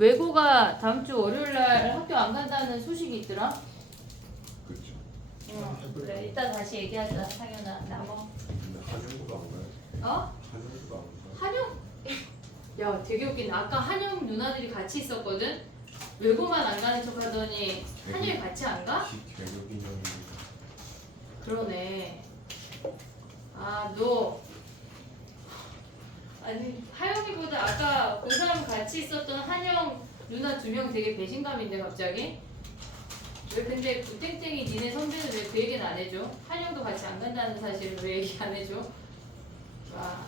외고가 다음 주 월요일 날 학교 안 간다는 소식이 있더라. 그렇죠. 그래 이따 다시 얘기하자. 상현아 남어. 근데 한영구도 안 가요? 어? 한영구도 안 가요? 한영? 야 되게 웃긴. 아까 한영 누나들이 같이 있었거든. 외고만 안 가는 척하더니 한영이 같이 안 가? 개격 인형입니다. 그러네. 아 너 아니 하영이보다 아까 그 사람 같이 있었던 한영 누나 2명 되게 배신감인데 갑자기? 왜 근데 구땡땡이 니네 선배는 왜 그 얘기는 안 해줘? 한영도 같이 안 간다는 사실을 왜 얘기 안 해줘? 와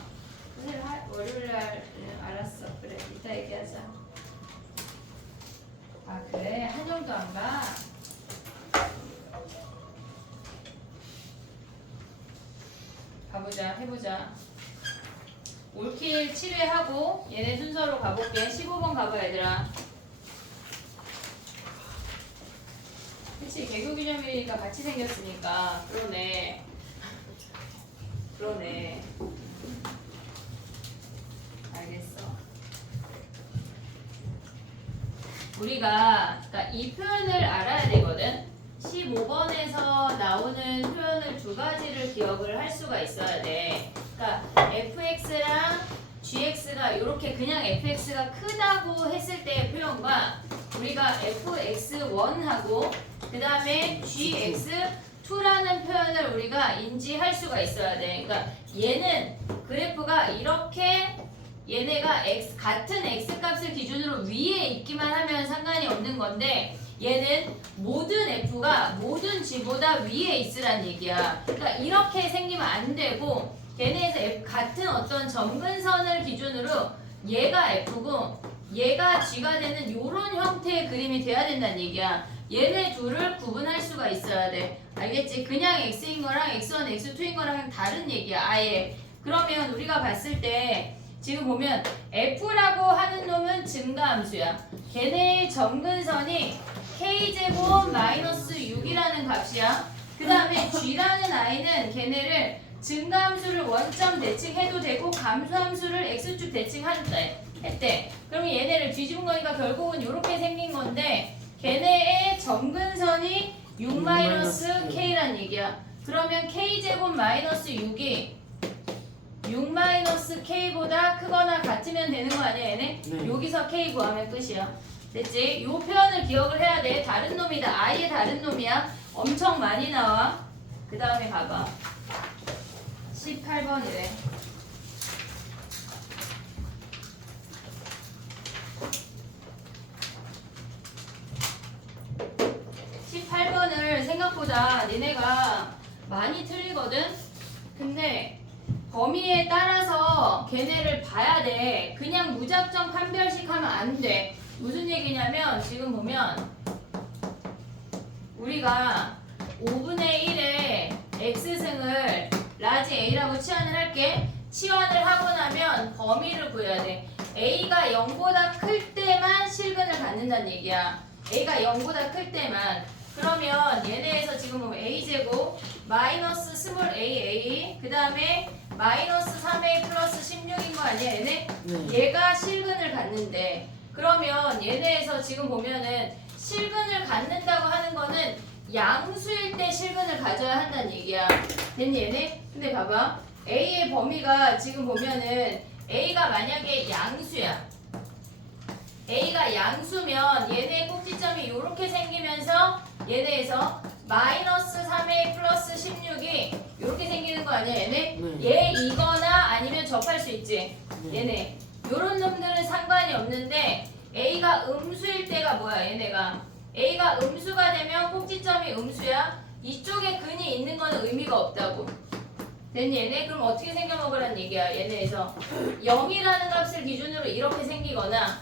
오늘 월요일날 알았어. 그래 이따 얘기하자. 아 그래 한영도 안 가? 가보자 해보자. 올킬 7회 하고 얘네 순서로 가볼게. 15번 가봐 얘들아. 그치 개교기념일이니까 같이 생겼으니까. 그러네. 그러네. 알겠어. 우리가 그러니까 이 표현을 알아야 되거든. 15번에서 나오는 표현을 2가지를 기억을 할 수가 있어야 돼. 그러니까 fx랑 gx가 이렇게 그냥 fx가 크다고 했을 때의 표현과 우리가 fx1하고 그 다음에 gx2라는 표현을 우리가 인지할 수가 있어야 돼. 그러니까 얘는 그래프가 이렇게 얘네가 같은 x값을 기준으로 위에 있기만 하면 상관이 없는 건데 얘는 모든 f가 모든 g보다 위에 있으란 얘기야. 그러니까 이렇게 생기면 안 되고 걔네에서 같은 어떤 점근선을 기준으로 얘가 f고 얘가 g가 되는 이런 형태의 그림이 돼야 된다는 얘기야. 얘네 둘을 구분할 수가 있어야 돼. 알겠지? 그냥 x인 거랑 x1, x2인 거랑 다른 얘기야. 아예. 그러면 우리가 봤을 때 지금 보면 f라고 하는 놈은 증가함수야. 걔네의 점근선이 k제곱 마이너스 6이라는 값이야. 그 다음에 g라는 i는 걔네를 증가함수를 원점 대칭해도 되고 감소함수를 x축 대칭했대. 그러면 얘네를 뒤집은 거니까 결국은 이렇게 생긴 건데 걔네의 점근선이 6 마이너스 k란 얘기야. 그러면 k제곱 마이너스 6이 6 마이너스 k보다 크거나 같으면 되는 거 아니야 얘네? 네. 여기서 k 구하면 끝이야. 됐지? 이 표현을 기억을 해야 돼. 다른 놈이다. 아예 다른 놈이야. 엄청 많이 나와. 그 다음에 가봐. 18번이래. 생각보다 니네가 많이 틀리거든? 근데 범위에 따라서 걔네를 봐야 돼. 그냥 무작정 판별식 하면 안 돼. 무슨 얘기냐면 지금 보면 우리가 5분의 1의 x승을 라지 a라고 치환을 할게. 치환을 하고 나면 범위를 구해야 돼. a가 0보다 클 때만 실근을 갖는다는 얘기야. a가 0보다 클 때만. 그러면 얘네에서 지금 보면 a제곱 마이너스 스몰 aa 그 다음에 마이너스 3a 플러스 16인 거 아니야 얘네? 네. 얘가 실근을 갖는데 그러면 얘네에서 지금 보면은 실근을 갖는다고 하는 거는 양수일 때 실근을 가져야 한다는 얘기야. 됐니 얘네? 근데 봐봐 a의 범위가 지금 보면은 a가 만약에 양수야. a가 양수면 얘네의 꼭지점이 이렇게 생기면서 얘네에서 마이너스 3a 플러스 16이 이렇게 생기는 거 아니야 얘네? 네. 얘이거나 아니면 접할 수 있지 네. 얘네. 요런 놈들은 상관이 없는데 a가 음수일 때가 뭐야 얘네가 a가 음수가 되면 꼭지점이 음수야. 이쪽에 근이 있는 거는 의미가 없다고. 됐니 얘네? 그럼 어떻게 생겨먹으란 얘기야 얘네에서 0이라는 값을 기준으로 이렇게 생기거나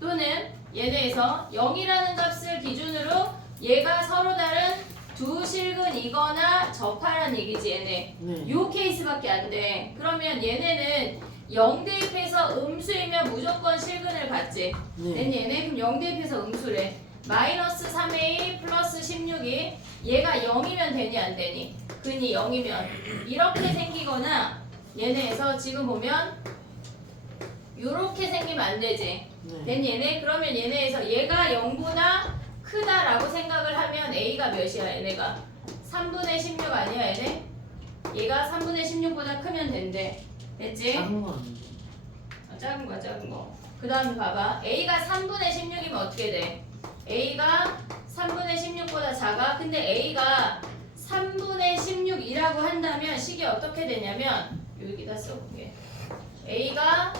또는 얘네에서 0이라는 값을 기준으로 얘가 서로 다른 두 실근이거나 접하란 얘기지 얘네. 네. 요 케이스밖에 안 돼. 그러면 얘네는 0 대입해서 음수이면 무조건 실근을 받지. 네. 됐니 얘네? 그럼 0 대입해서 음수래. 마이너스 3a 플러스 16이 얘가 0이면 되니 안 되니? 근이 0이면 이렇게 생기거나 얘네에서 지금 보면 요렇게 생기면 안 되지. 네. 된 얘네? 그러면 얘네에서 얘가 0보다 크다라고 생각을 하면 A가 몇이야 얘네가? 3분의 16 아니야 얘네? 얘가 3분의 16보다 크면 된대. 됐지? 작은 거 아니에요? 작은 거야 작은 거. 그 다음에 봐봐. A가 3분의 16이면 어떻게 돼? A가 3분의 16보다 작아? 근데 A가 3분의 16이라고 한다면 식이 어떻게 되냐면 여기다 써볼게. A가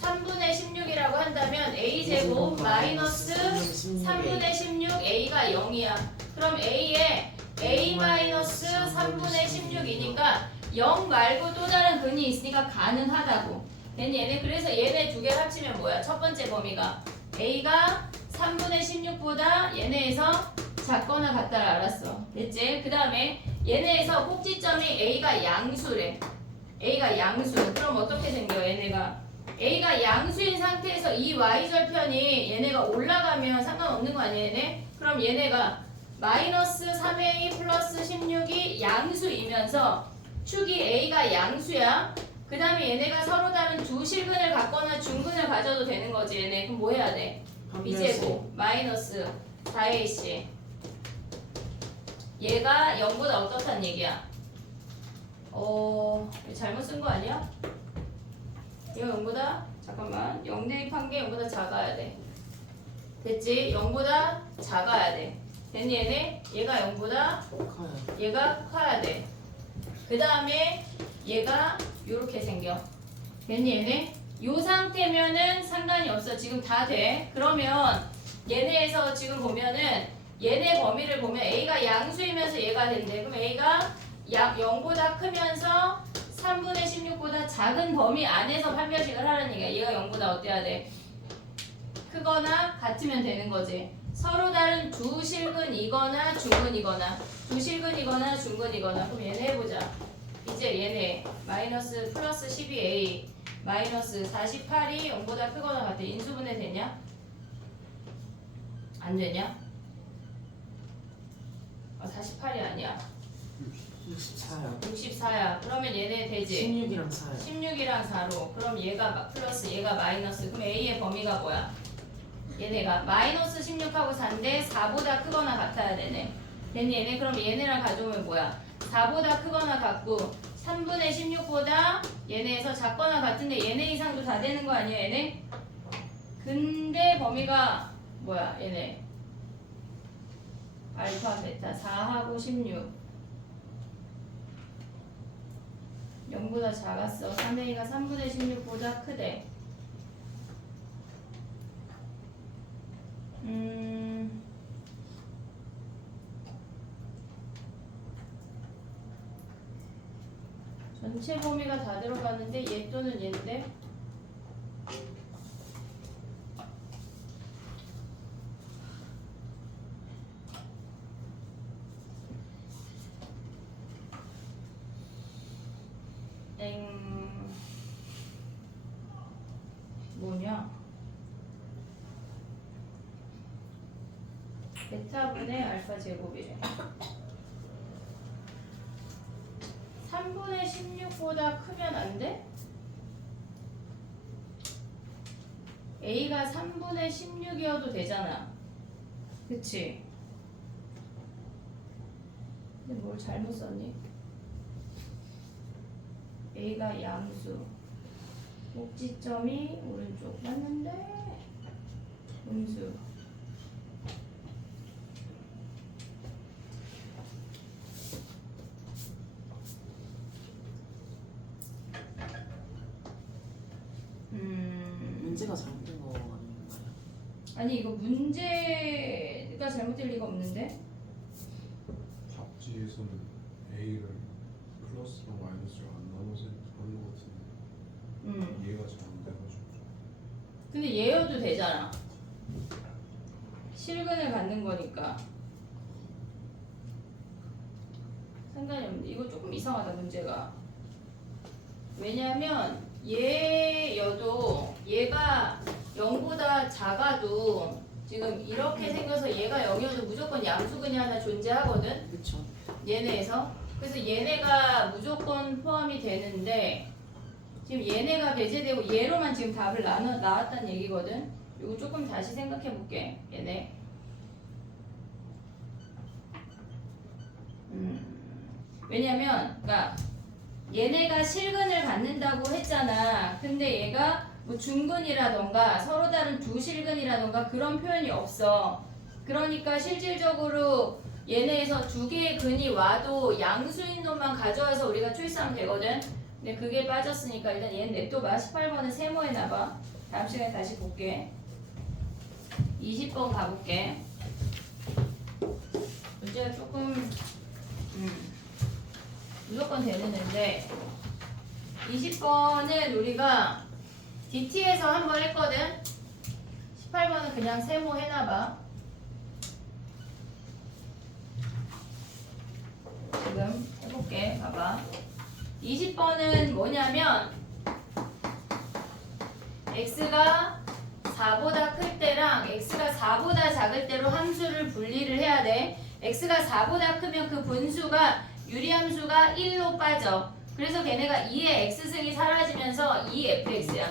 3분의 16이라고 한다면 A제곱 마이너스 3분의 16 A가 0이야. 그럼 A에 A 마이너스 3분의 16이니까 0 말고 또 다른 근이 있으니까 가능하다고. 됐니 얘네? 그래서 얘네 두 개 합치면 뭐야? 첫 번째 범위가 A가 3분의 16보다 얘네에서 작거나 같다를 알았어. 됐지? 그 다음에 얘네에서 꼭지점이 A가 양수래. A가 양수. 그럼 어떻게 생겨 얘네가? A가 양수인 상태에서 이 y절편이 얘네가 올라가면 상관없는 거 아니야 얘네? 그럼 얘네가 마이너스 3a 플러스 16이 양수이면서 축이 A가 양수야. 그 다음에 얘네가 서로 다른 두 실근을 갖거나 중근을 가져도 되는 거지 얘네. 그럼 뭐 해야 돼? b제곱 마이너스 4ac 얘가 0보다 어떻단 얘기야? 잘못 쓴 거 아니야? 얘가 0보다 잠깐만 0 대입한 게 0보다 작아야 돼. 됐지? 0보다 작아야 돼. 됐니 얘네? 얘가 0보다 커요. 얘가 커야 돼. 그 다음에 얘가 요렇게 생겨. 됐니 얘네? 요 상태면은 상관이 없어. 지금 다 돼. 그러면 얘네에서 지금 보면은 얘네 범위를 보면 A가 양수이면서 얘가 된대. 그럼 A가 약 0보다 크면서 3분의 16보다 작은 범위 안에서 판별식을 하라는 얘기야. 얘가 0보다 어때야 돼? 크거나 같으면 되는 거지. 서로 다른 두 실근이거나 중근이거나 두 실근이거나 중근이거나. 그럼 얘네 해보자. 이제 얘네 마이너스 플러스 12a 마이너스 48이 0보다 크거나 같아. 인수분해 되냐? 안 되냐? 48이 아니야. 64요. 64야. 그러면 얘네 되지? 16이랑 4요. 16이랑 4로. 그럼 얘가 플러스 얘가 마이너스. 그럼 A의 범위가 뭐야? 얘네가 마이너스 16하고 4인데 4보다 크거나 같아야 되네. 됐니 얘네? 그럼 얘네랑 가져오면 뭐야? 4보다 크거나 같고 3분의 16보다 얘네에서 작거나 같은데 얘네 이상도 다 되는 거 아니야 얘네? 근데 범위가 뭐야 얘네? 알파 베타 4하고 16 0보다 작았어. 3a가 3분의 16보다 크대. 전체 범위가 다 들어가는데 얘 또는 얘인데 뭐냐? 베타분의 알파 제곱이래. 3분의 16보다 크면 안 돼? A가 3분의 16이어도 되잖아. 그치? 근데 뭘 잘못 썼니? A가 양수 꼭지점이 오른쪽 맞는데 음수 문제가 잘못된 거 아닌가요? 아니 이거 문제가 잘못될 리가 없는데 답지에서는 A를 플러스랑 마이너스를 안 나눠서 하는 것 같은데 얘가 잘못돼가지고 근데 얘여도 되잖아. 실근을 갖는 거니까 상관이 없는데 이거 조금 이상하다 문제가. 왜냐면 얘여도 얘가 0보다 작아도 지금 이렇게 생겨서 얘가 0이어도 무조건 양수근이 하나 존재하거든 그쵸. 얘네에서. 그래서 얘네가 무조건 포함이 되는데 지금 얘네가 배제되고 얘로만 지금 답을 나왔다는 얘기거든. 이거 조금 다시 생각해 볼게. 얘네. 왜냐면, 그러니까 얘네가 실근을 갖는다고 했잖아. 근데 얘가 뭐 중근이라던가 서로 다른 두 실근이라던가 그런 표현이 없어. 그러니까 실질적으로 얘네에서 두 개의 근이 와도 양수인 놈만 가져와서 우리가 초이스하면 되거든. 근데 그게 빠졌으니까 일단 얘는 냅둬봐. 18번은 세모 해놔봐. 다음 시간에 다시 볼게. 20번 가볼게. 문제가 조금 무조건 되는 애인데 20번은 우리가 DT에서 한번 했거든. 18번은 그냥 세모 해놔봐. 지금 해볼게. 봐봐. 20번은 뭐냐면 x가 4보다 클 때랑 x가 4보다 작을 때로 함수를 분리를 해야 돼. x가 4보다 크면 그 분수가 유리함수가 1로 빠져. 그래서 걔네가 2의 x승이 사라지면서 2fx야.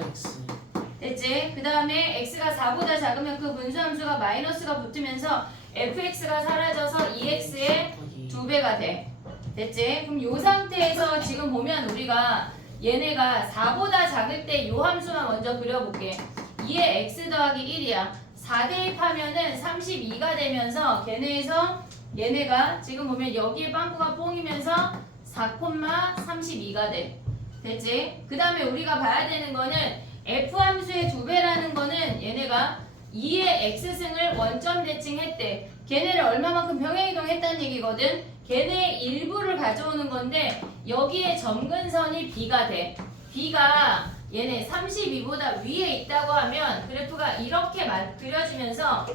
됐지? 그 다음에 x가 4보다 작으면 그 분수함수가 마이너스가 붙으면서 fx가 사라져서 2x의 2배가 돼. 됐지? 그럼 이 상태에서 지금 보면 우리가 얘네가 4보다 작을 때 이 함수만 먼저 그려볼게. 2의 x 더하기 1이야. 4 대입하면은 32가 되면서 걔네에서 얘네가 지금 보면 여기에 빵꾸가 뽕이면서 4,32가 돼. 됐지? 그 다음에 우리가 봐야 되는 거는 f 함수의 2배라는 거는 얘네가 2의 x승을 원점 대칭했대. 걔네를 얼마만큼 병행이동했다는 얘기거든. 걔네의 일부를 가져오는 건데 여기에 점근선이 b가 돼. b가 얘네 32보다 위에 있다고 하면 그래프가 이렇게 그려지면서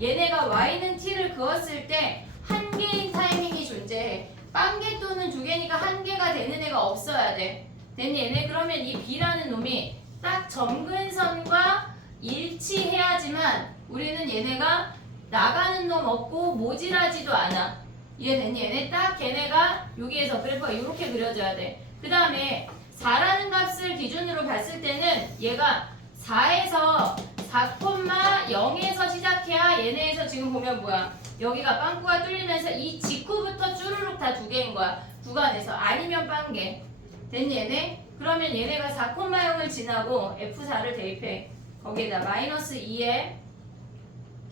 얘네가 y는 t를 그었을 때 한 개인 타이밍이 존재해. 빵개 또는 두 개니까 한 개가 되는 애가 없어야 돼. 됐니 얘네? 그러면 이 b라는 놈이 딱 점근선과 일치해야지만 우리는 얘네가 나가는 놈 없고 모질하지도 않아. 이해됐니? 얘네 딱 걔네가 여기에서 그래프가 이렇게 그려져야 돼. 그 다음에 4라는 값을 기준으로 봤을 때는 얘가 4에서 4,0에서 시작해야 얘네에서 지금 보면 뭐야? 여기가 빵꾸가 뚫리면서 이 직후부터 쭈루룩 다 두 개인 거야. 구간에서. 아니면 빵개. 됐니 얘네? 그러면 얘네가 4,0을 지나고 F4를 대입해. 거기에다 마이너스 2에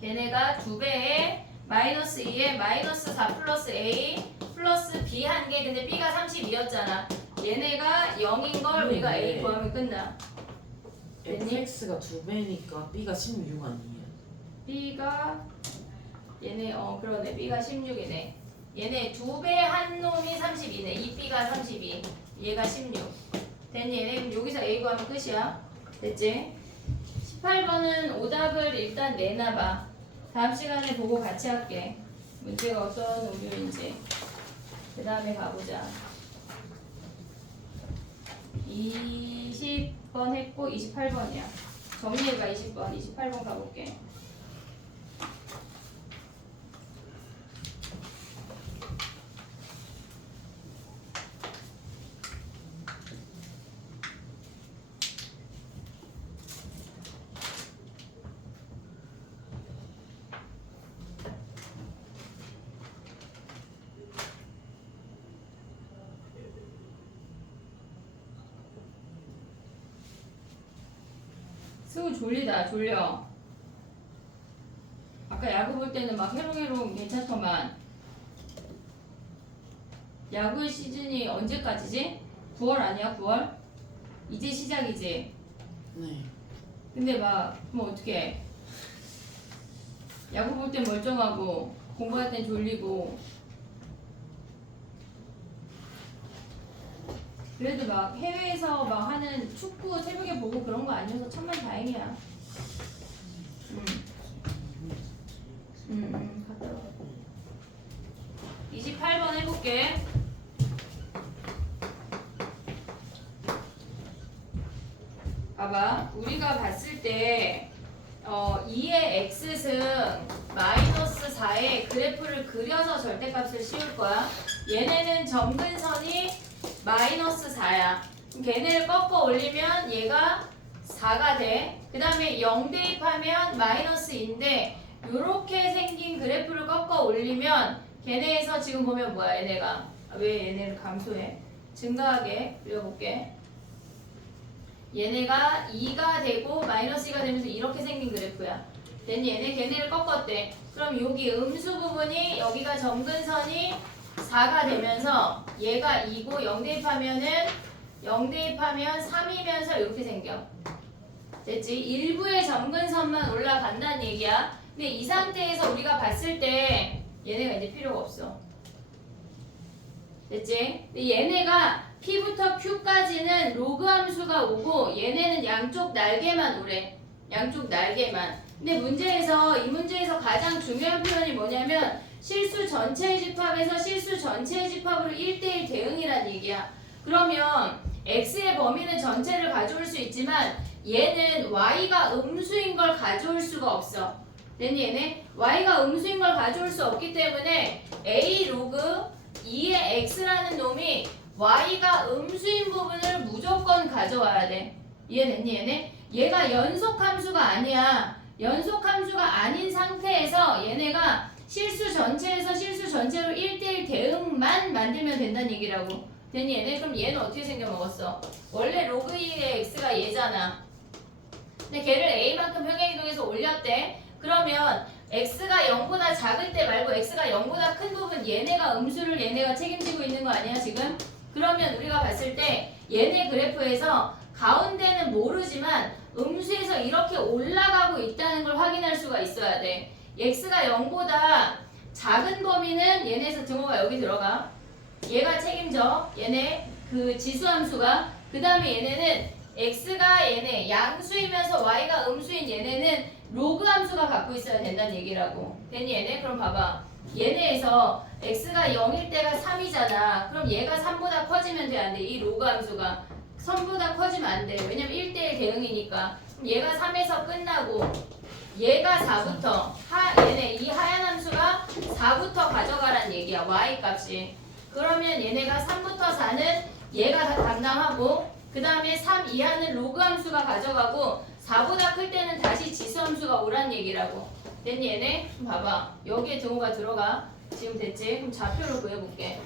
걔네가 2배에 마이너스 2에 마이너스 4 플러스 A 플러스 B 한 개. 근데 B가 32였잖아. 얘네가 0인 걸 우리가 A 구하면 끝나. 됐니? fx가 2배니까 b가 16 아니에요? B가 얘네 그러네. B가 16이네. 얘네 2배 한 놈이 32네. 이 B가 32. 얘가 16. 됐니? 얘네 그럼 여기서 A 구하면 끝이야. 됐지? 18번은 오답을 일단 내놔봐. 다음 시간에 보고 같이 할게. 문제가 어떤 오류인지. 그 다음에 가보자. 20번 했고 28번이야. 정리해봐. 20번. 28번 가볼게. 승우 졸리다. 졸려. 아까 야구 볼 때는 막 해롱해롱 괜찮더만. 야구의 시즌이 언제까지지? 9월 아니야? 9월? 이제 시작이지? 네. 근데 막 그럼 어떡해. 야구 볼 땐 멀쩡하고 공부할 땐 졸리고. 그래도 막 해외에서 막 하는 축구 새벽에 보고 그런 거 아니어서 천만 다행이야. 갔다 와. 28번 해볼게. 봐봐. 우리가 봤을 때 2의 x승 마이너스 4의 그래프를 그려서 절대값을 씌울 거야. 얘네는 점근선이 마이너스 4야. 그럼 걔네를 꺾어 올리면 얘가 4가 돼. 그 다음에 0 대입하면 마이너스 2인데 요렇게 생긴 그래프를 꺾어 올리면 걔네에서 지금 보면 뭐야 얘네가 왜 얘네를 감소해? 증가하게 그려볼게. 얘네가 2가 되고 마이너스 2가 되면서 이렇게 생긴 그래프야. then 걔네를 꺾었대. 그럼 여기 음수 부분이 여기가 점근선이 4가 되면서 얘가 2고 0 대입하면 3이면서 이렇게 생겨. 됐지? 일부의 점근선만 올라간다는 얘기야. 근데 이 상태에서 우리가 봤을 때 얘네가 이제 필요가 없어. 됐지? 근데 얘네가 P부터 Q까지는 로그 함수가 오고 얘네는 양쪽 날개만 오래. 양쪽 날개만. 근데 이 문제에서 가장 중요한 표현이 뭐냐면 실수 전체의 집합에서 실수 전체의 집합으로 1대1 대응이란 얘기야. 그러면 X의 범위는 전체를 가져올 수 있지만 얘는 Y가 음수인 걸 가져올 수가 없어. 얘네 Y가 음수인 걸 가져올 수 없기 때문에 A 로그 2의 X라는 놈이 Y가 음수인 부분을 무조건 가져와야 돼. 이해됐니 얘네? 얘가 연속함수가 아니야. 연속함수가 아닌 상태에서 얘네가 실수 전체에서 실수 전체로 1대1 대응만 만들면 된다는 얘기라고. 됐니 얘네? 그럼 얘는 어떻게 생겨먹었어? 원래 로그 2의 X가 얘잖아. 근데 걔를 A만큼 평행이동해서 올렸대. 그러면 X가 0보다 작을 때 말고 X가 0보다 큰 부분 얘네가 음수를 얘네가 책임지고 있는 거 아니야 지금? 그러면 우리가 봤을 때 얘네 그래프에서 가운데는 모르지만 음수에서 이렇게 올라가고 있다는 걸 확인할 수가 있어야 돼. X가 0보다 작은 범위는 얘네에서 등호가 여기 들어가. 얘가 책임져. 얘네 그 지수함수가. 그 다음에 얘네는 X가 얘네 양수이면서 Y가 음수인 얘네는 로그 함수가 갖고 있어야 된다는 얘기라고. 됐니 얘네? 그럼 봐봐. 얘네에서 X가 0일 때가 3이잖아. 그럼 얘가 3보다 커지면 돼, 안 돼? 이 로그 함수가 3보다 커지면 안 돼. 왜냐면 1대1 대응이니까. 그럼 얘가 3에서 끝나고 얘가 4부터 얘네 이 하얀 함수가 4부터 가져가란 얘기야. Y 값이. 그러면 얘네가 3부터 4는 얘가 다 담당하고 그 다음에 3 이하는 로그 함수가 가져가고 4보다 클 때는 다시 지수 함수가 오란 얘기라고. 됐니 얘네? 그럼 봐봐. 여기에 등호가 들어가. 지금 됐지? 그럼 좌표로 그려볼게.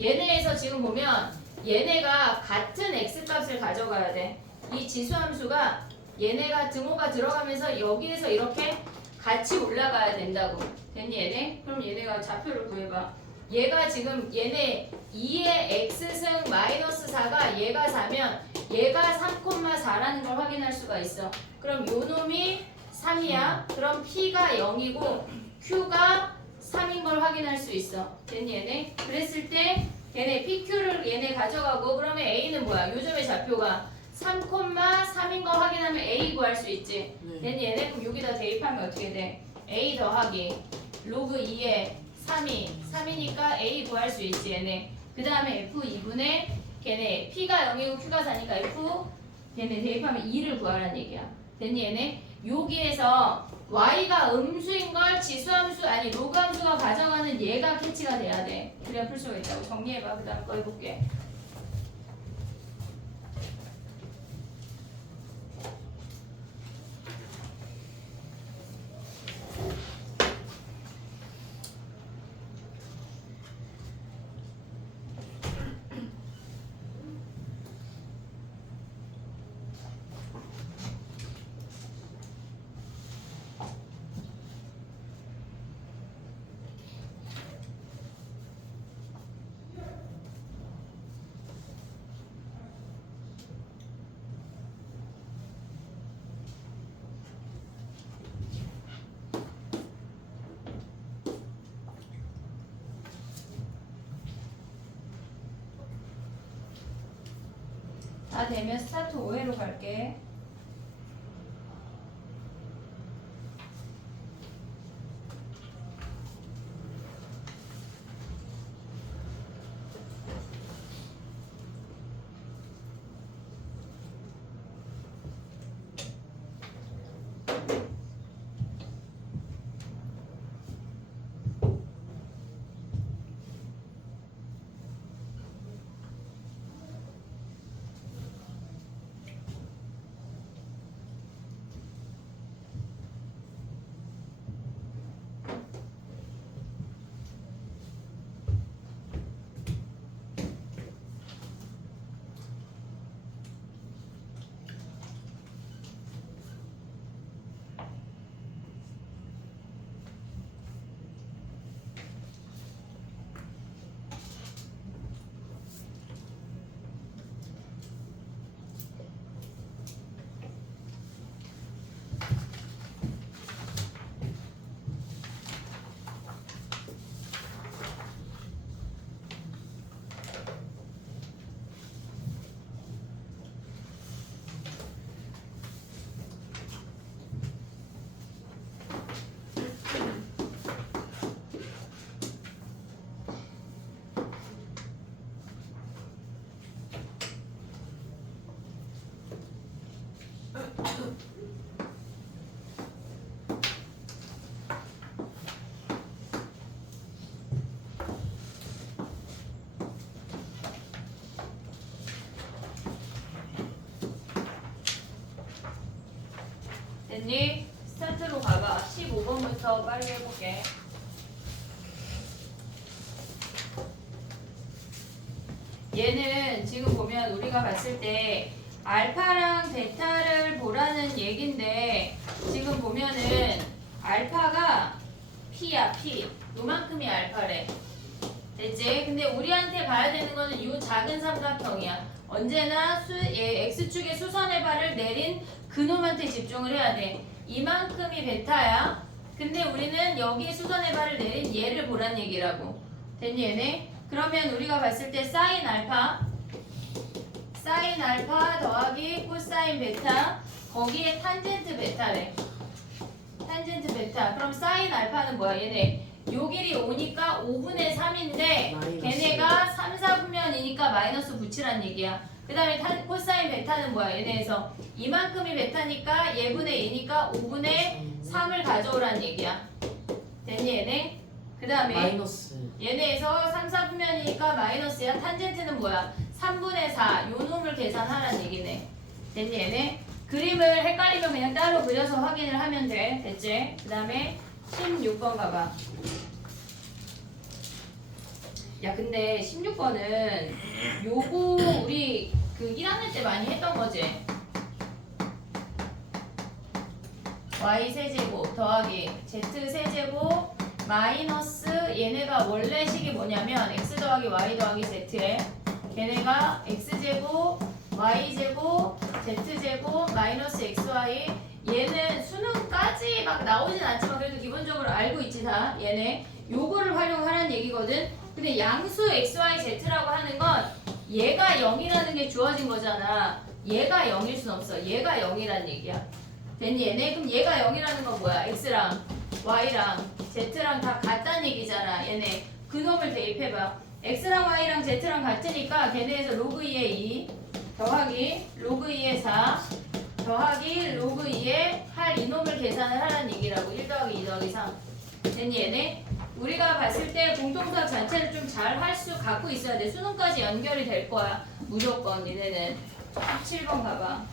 얘네에서 지금 보면 얘네가 같은 x값을 가져가야 돼. 이 지수 함수가 얘네가 등호가 들어가면서 여기에서 이렇게 같이 올라가야 된다고. 됐니 얘네? 그럼 얘네가 좌표를 구해봐. 얘가 지금 얘네 2의 x승 마이너스 4가 얘가 4면 얘가 3,4라는 걸 확인할 수가 있어. 그럼 요 놈이 3이야. 그럼 P가 0이고 Q가 3인 걸 확인할 수 있어. 됐니 얘네? 그랬을 때 얘네 PQ를 얘네 가져가고 그러면 A는 뭐야? 요즘의 좌표가 3,3인 걸 확인하면 A 구할 수 있지. 네. 됐니 얘네? 그럼 여기다 대입하면 어떻게 돼? A 더하기 로그 2에 3이니까 A 구할 수 있지 얘네. 그 다음에 F2분의 걔네 P가 0이고 Q가 4니까 F 걔네 대입하면 2를 구하라는 얘기야. 됐니 얘네? 여기에서 Y가 음수인 걸 지수함수 아니 로그함수가 가져가는 얘가 캐치가 돼야 돼. 그래야 풀 수가 있다고. 정리해봐. 그 다음 거 해볼게. 다 되면 스타트 5회로 갈게. 정리 스타트로 가봐. 15번부터 빨리 해볼게. 얘는 지금 보면 우리가 봤을 때 알파랑 베타를 보라는 얘긴데 지금 보면은 알파가 P야 P 요만큼이 알파래. 됐지? 근데 우리한테 봐야 되는 거는 요 작은 삼각형이야. 언제나 X축의 수선의 발을 내린 그놈한테 집중을 해야 돼. 이만큼이 베타야. 근데 우리는 여기에 수선의 발을 내린 얘를 보란 얘기라고. 됐니 얘네? 그러면 우리가 봤을 때 사인 알파 더하기 코사인 베타 거기에 탄젠트 베타래. 탄젠트 베타. 그럼 사인 알파는 뭐야 얘네? 요 길이 5니까 5분의 3인데 마이너스. 걔네가 3, 4분면이니까 마이너스 붙이란 얘기야. 그 다음에 코사인 베타는 뭐야 얘네에서 이만큼이 베타니까 얘분의 2니까 5분의 3을 가져오란 얘기야. 됐니 얘네? 그 다음에 마이너스. 얘네에서 3, 4분면이니까 마이너스야. 탄젠트는 뭐야? 3분의 4. 요 놈을 계산하란 얘기네. 됐니 얘네? 그림을 헷갈리면 그냥 따로 그려서 확인을 하면 돼. 됐지? 그 다음에 16번 가봐. 야 근데 16번은 요거 우리 그 1학년 때 많이 했던 거지? y 세제곱 더하기 z 세제곱 마이너스 얘네가 원래 식이 뭐냐면 x 더하기 y 더하기 z에 걔네가 x제곱 y제곱 z제곱 마이너스 xy 얘는 수능까지 막 나오진 않지만 그래도 기본적으로 알고 있지 다 얘네 요거를 활용하라는 얘기거든. 근데 양수 xy z라고 하는 건 얘가 0이라는 게 주어진 거잖아. 얘가 0일 순 없어. 얘가 0이란 얘기야. 됐니 얘네? 그럼 얘가 0이라는 건 뭐야? x랑 y랑 z랑 다 같다는 얘기잖아. 얘네 그놈을 대입해봐. x랑 y랑 z랑 같으니까 걔네에서 로그 2의 2 더하기 로그 2의 4 더하기 로그 2의 할 이놈을 계산을 하라는 얘기라고. 1 더하기 2 더하기 3 됐니 얘네? 우리가 봤을 때 공통수학 자체를 좀 잘 할 수 갖고 있어야 돼. 수능까지 연결이 될 거야 무조건. 얘네는 17번 가봐.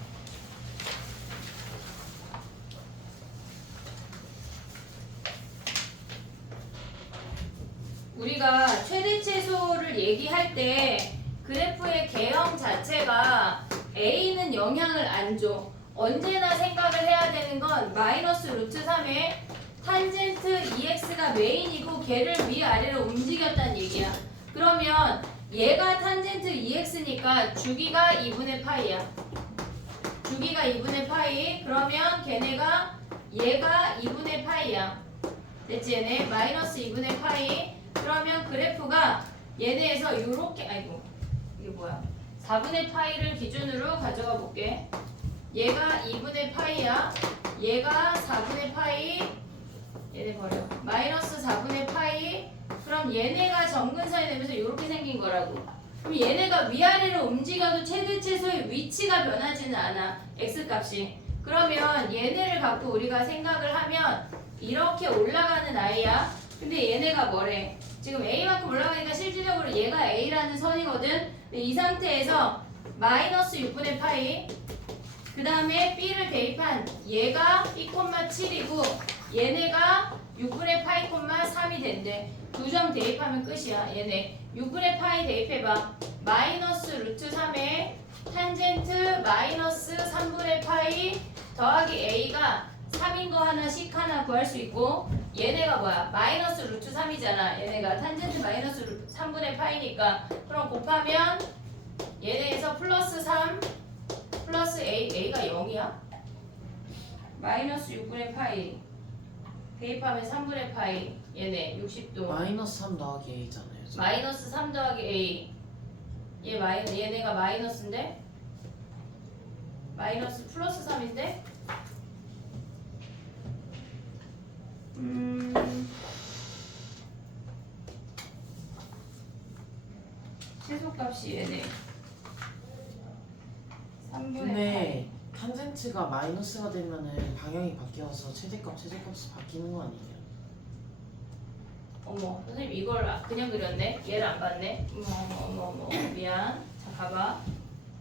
우리가 최대 최소를 얘기할 때 그래프의 개형 자체가 A는 영향을 안 줘. 언제나 생각을 해야 되는 건 마이너스 루트 3에 탄젠트 2x가 메인이고 걔를 위아래로 움직였다는 얘기야. 그러면 얘가 탄젠트 2x니까 주기가 2분의 파이야. 주기가 2분의 파이. 그러면 걔네가 얘가 2분의 파이야. 됐지 얘네? 마이너스 2분의 파이. 그러면 그래프가 얘네에서 요렇게 아이고 이게 뭐야 4분의 파이를 기준으로 가져가 볼게. 얘가 2분의 파이야. 얘가 4분의 파이. 얘네 버려. 마이너스 4분의 파이. 그럼 얘네가 정근선이 되면서 이렇게 생긴 거라고. 그럼 얘네가 위아래로 움직여도 최대 최소의 위치가 변하지는 않아. x값이. 그러면 얘네를 갖고 우리가 생각을 하면 이렇게 올라가는 아이야. 근데 얘네가 뭐래? 지금 A만큼 올라가니까 실질적으로 얘가 A라는 선이거든. 근데 이 상태에서 마이너스 6분의 파이 그 다음에 B를 대입한 얘가 B,7이고 얘네가 6분의 파이, 3이 된대. 2점 대입하면 끝이야. 얘네 6분의 파이 대입해봐. 마이너스 루트 3에 탄젠트 마이너스 3분의 파이 더하기 A가 3인 거 하나씩 하나 구할 수 있고 얘네가 뭐야? 마이너스 루트 3이잖아. 얘네가 탄젠트 마이너스 루트 3분의 파이니까 그럼 곱하면 얘네에서 플러스 3 플러스 A가 0이야? 마이너스 6분의 파이 대입하면 3분의 파이 얘네 60도 마이너스 3 더하기 A잖아요. 지금. 마이너스 3 더하기 A 얘네가 마이너스인데 마이너스 플러스 3인데 최소값이 얘네 3분의 8 근데 탄젠트가 마이너스가 되면은 방향이 바뀌어서 최대값이 바뀌는 거 아니에요? 어머 선생님 이걸 그냥 그렸네? 얘를 안 봤네? 어머 미안. 자 봐봐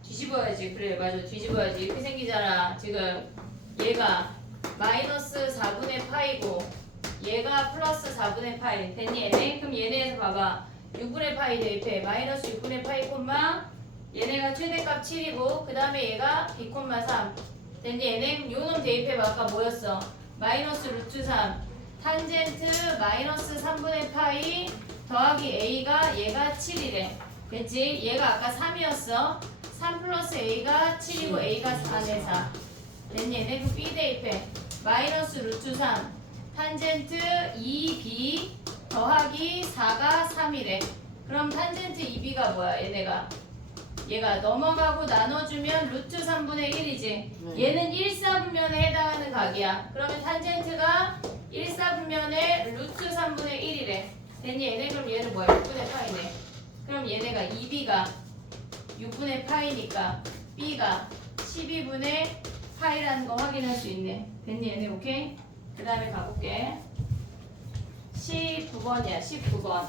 뒤집어야지. 그래 맞아 뒤집어야지. 이렇게 생기잖아. 지금 얘가 마이너스 4분의 파이고 얘가 플러스 4분의 파이 됐니 얘네? 그럼 얘네에서 봐봐 6분의 파이 대입해 마이너스 6분의 파이 콤마 얘네가 최대값 7이고 그 다음에 얘가 b 콤마 3 됐니 얘네? 요놈 대입해봐 아까 뭐였어? 마이너스 루트 3 탄젠트 마이너스 3분의 파이 더하기 a가 얘가 7이래 됐지? 얘가 아까 3이었어 3 플러스 a가 7이고 a가 4네 4 됐니 얘네? 그 b 대입해 마이너스 루트 3 탄젠트 2b 더하기 4가 3이래 그럼 탄젠트 2b가 뭐야 얘가 넘어가고 나눠주면 루트 3분의 1이지 얘는 1사분면에 해당하는 각이야 그러면 탄젠트가 1사분면에 루트 3분의 1이래 됐니 얘네? 그럼 얘는 뭐야 6분의 파이네 그럼 얘네가 2b가 6분의 파이니까 b가 12분의 파이라는 거 확인할 수 있네 됐니 얘네? 오케이? 그 다음에 가볼게 19번이야 19번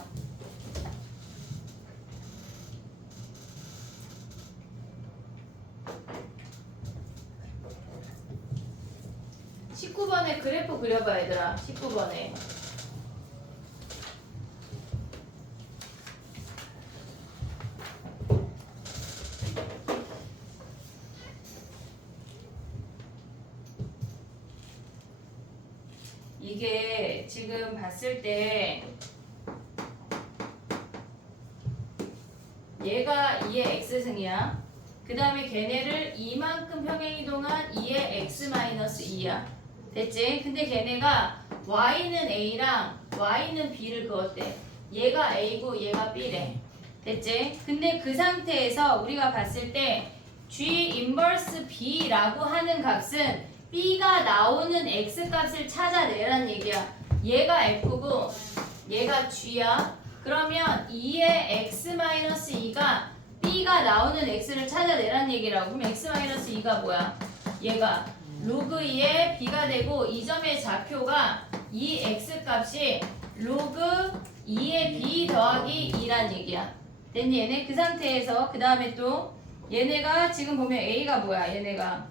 19번에 그래프 그려봐 얘들아 19번에 이게 지금 봤을 때 얘가 2의 x승이야 그 다음에 걔네를 이만큼 평행이동한 2의 x-2야 됐지? 근데 걔네가 y는 a랑 y는 b를 그었대 얘가 a고 얘가 b래 됐지? 근데 그 상태에서 우리가 봤을 때 g 인버스 b라고 하는 값은 b가 나오는 x 값을 찾아내란 얘기야 얘가 f고 얘가 g야 그러면 2의 x-2가 b가 나오는 x를 찾아내란 얘기라고 그럼 x-2가 뭐야? 얘가 로그 2의 b가 되고 이 점의 좌표가 이 x 값이 로그 2의 b 더하기 2란 얘기야 됐니 얘네? 그 상태에서 그 다음에 또 얘네가 지금 보면 a가 뭐야 얘네가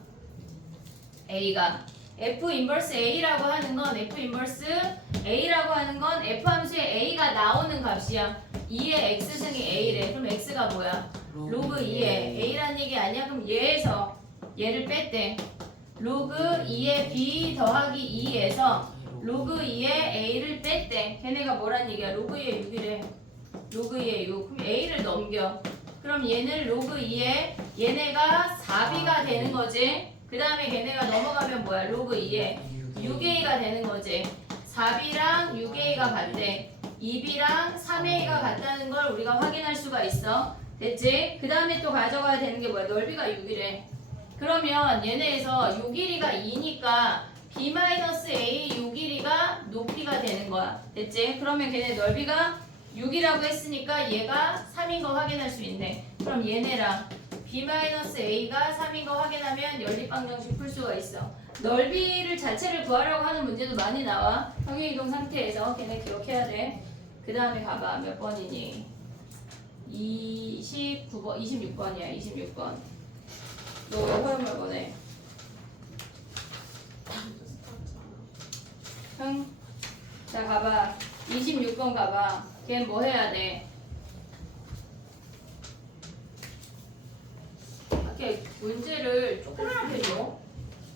a가 f 인버스 a라고 하는 건 f 인버스 a라고 하는 건 f 함수에 a가 나오는 값이야 2의 x승이 a래 그럼 x가 뭐야? 로그 2의 a란 얘기 아니야? 그럼 얘에서 얘를 뺐대 로그 2의 b 더하기 2에서 로그 2의 a를 뺐대 걔네가 뭐란 얘기야? 로그 2의 6이래 로그 2의 6 그럼 a를 넘겨 그럼 얘는 로그 2의 얘네가 4b가 되는 거지 그 다음에 걔네가 넘어가면 뭐야? 로그 2의 6a가 되는 거지 4b랑 6a가 같대 2b랑 3a가 같다는 걸 우리가 확인할 수가 있어 됐지? 그 다음에 또 가져가야 되는 게 뭐야? 넓이가 6이래 그러면 얘네에서 요 길이가 2니까 b-a 요 길이가 높이가 되는 거야 됐지? 그러면 걔네 넓이가 6이라고 했으니까 얘가 3인 거 확인할 수 있네 그럼 얘네랑 b-a가 3인 거 확인하면 연립방정식 풀 수가 있어 넓이를 자체를 구하려고 하는 문제도 많이 나와 평행이동 상태에서 걔네 기억해야 돼그 다음에 가봐 몇 번이니 29번 26번이야 26번 너 허용 몇 번에 응? 자 가봐 26번 가봐 걔 뭐 해야 돼? 이렇게 문제를 조금만 해줘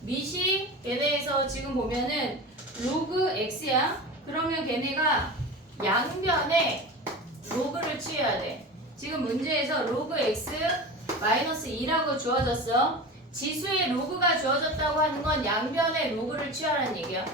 미시 얘네에서 지금 보면은 로그 x야 그러면 걔네가 양변에 로그를 취해야 돼 지금 문제에서 로그 x 마이너스 2라고 주어졌어 지수의 로그가 주어졌다고 하는 건 양변에 로그를 취하라는 얘기야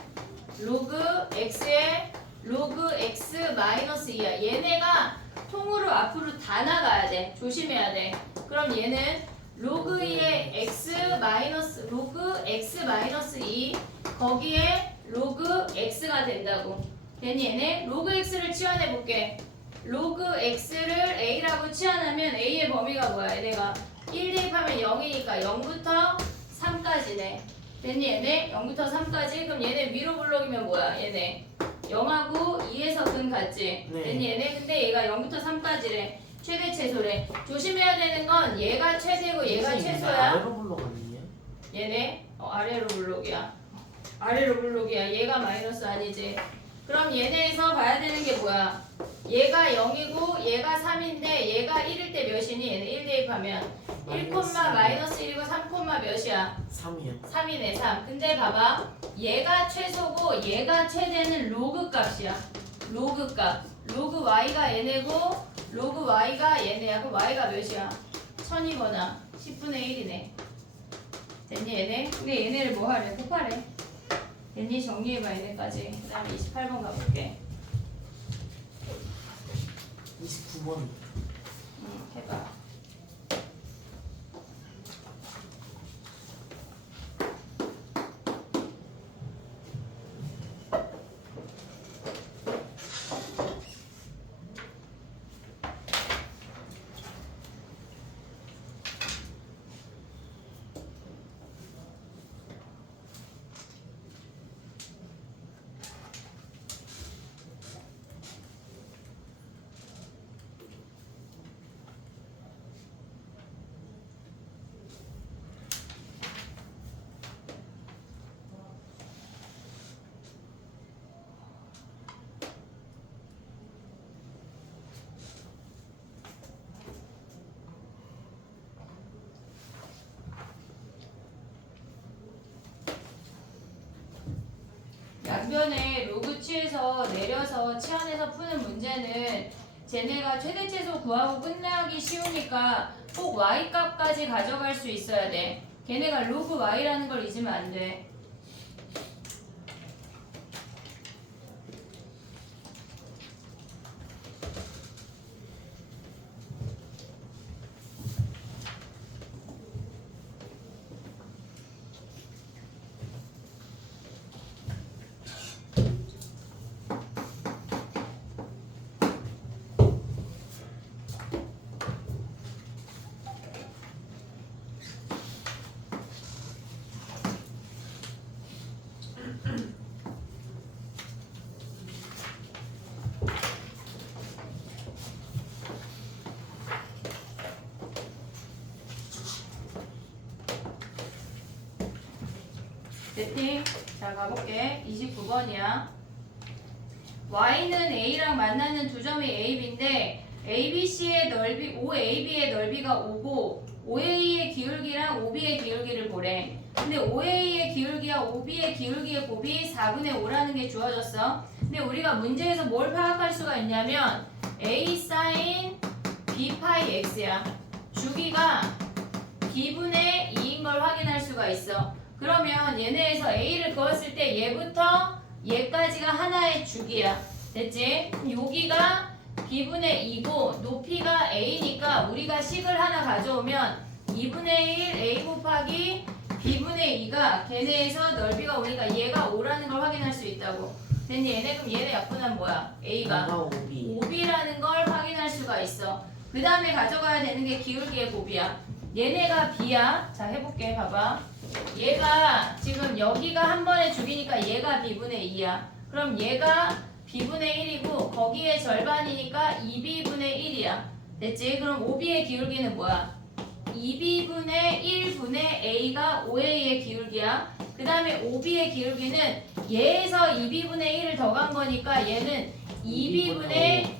로그 x에 로그 x 마이너스 2야 얘네가 통으로 앞으로 다 나가야 돼 조심해야 돼 그럼 얘는 로그 2의 x 마이너스 로그 x 마이너스 2 거기에 로그 x가 된다고 됐니 얘네? 로그 x를 치환해 볼게 로그 x를 a라고 치환하면 a의 범위가 뭐야 얘네가 1 대입하면 0이니까 0부터 3까지네 됐니 얘네? 0부터 3까지 그럼 얘네 위로 블록이면 뭐야 얘네 0하고 2에서 근 같지? 네. 됐니 얘네? 근데 얘가 0부터 3까지래 최대 최소래 조심해야 되는 건 얘가 최대고 얘가 최소야 아래로 불러가겠냐? 얘네? 아래로 블록이야 아래로 블록이야. 얘가 마이너스 아니지. 그럼 얘네에서 봐야 되는 게 뭐야? 얘가 0이고 얘가 3인데 얘가 1일 때 몇이니? 얘네 1 대입하면 1, 마이너스 1이고 3, 몇이야? 3이요. 3이네 3. 근데 봐봐. 얘가 최소고 얘가 최대는 로그 값이야. 로그 값. 로그 y가 얘네고 로그 y가 얘네야. 그럼 y가 몇이야? 1000이거나 10분의 1이네. 됐니 얘네? 근데 얘네를 뭐 하래? 곱하래. 됐니? 정리해봐 얘네까지. 그 다음에 28번 가볼게. 29번. 해봐. 양변에 로그 취해서 내려서 치환해서 푸는 문제는 쟤네가 최대 최소 구하고 끝나기 쉬우니까 꼭 y 값까지 가져갈 수 있어야 돼. 걔네가 로그 y라는 걸 잊으면 안 돼. 세팅. 자 가볼게. 29번이야. y는 a랑 만나는 두 점이 AB인데 ABC의 넓이, OAB의 넓이가 5고 OA의 기울기랑 OB의 기울기를 보래. 근데 OA의 기울기와 OB의 기울기의 곱이 4분의 5라는 게 주어졌어. 근데 우리가 문제에서 뭘 파악할 수가 있냐면 A sin B 파이 X야. 주기가 B분의 2인 걸 확인할 수가 있어. 그러면 얘네에서 A를 그었을 때 얘부터 얘까지가 하나의 주기야. 됐지? 여기가 B분의 2고 높이가 A니까 우리가 식을 하나 가져오면 2분의 1 A 곱하기 B분의 2가 걔네에서 넓이가 오니까 얘가 5라는 걸 확인할 수 있다고. 됐니? 얘네 그럼 얘네 약분한 뭐야? A가 5B라는 걸 확인할 수가 있어. 그 다음에 가져가야 되는 게 기울기의 곱이야. 얘네가 B야. 자 해볼게. 봐봐. 얘가 지금 여기가 한 번에 주기니까 얘가 B분의 2야. 그럼 얘가 B분의 1이고 거기에 절반이니까 2B분의 1이야. 됐지? 그럼 OB의 기울기는 뭐야? 2B분의 1분의 A가 5A의 기울기야. 그 다음에 OB의 기울기는 얘에서 2B분의 1을 더간 거니까 얘는 2B분의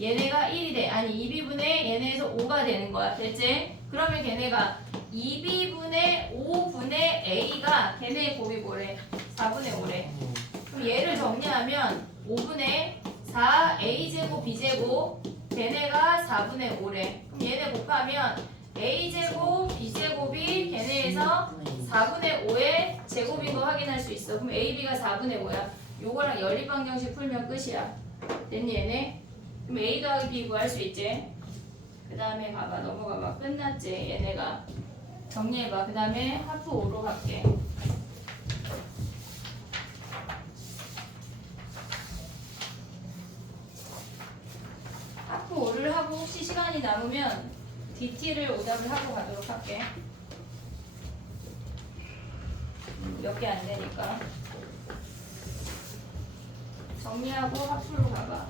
얘네가 1이 돼. 아니 2B분의 얘네에서 5가 되는 거야. 됐지? 그러면 걔네가 2B분의 5분의 A가 걔네의 곱이 뭐래? 4분의 5래. 그럼 얘를 정리하면 5분의 4 A제곱 B제곱 걔네가 4분의 5래. 그럼 얘네 곱하면 A제곱 B제곱이 걔네에서 4분의 5의 제곱인 거 확인할 수 있어. 그럼 AB가 4분의 5야. 요거랑 연립방정식 풀면 끝이야. 됐니 얘네? 그럼 A 더하기 B 구할 수 있지? 그 다음에 가봐. 넘어가봐. 끝났지? 얘네가. 정리해봐. 그 다음에 하프 5로 갈게. 하프 5를 하고 혹시 시간이 남으면 DT를 오답을 하고 가도록 할게. 몇 개 안 되니까. 정리하고 하프로 가봐.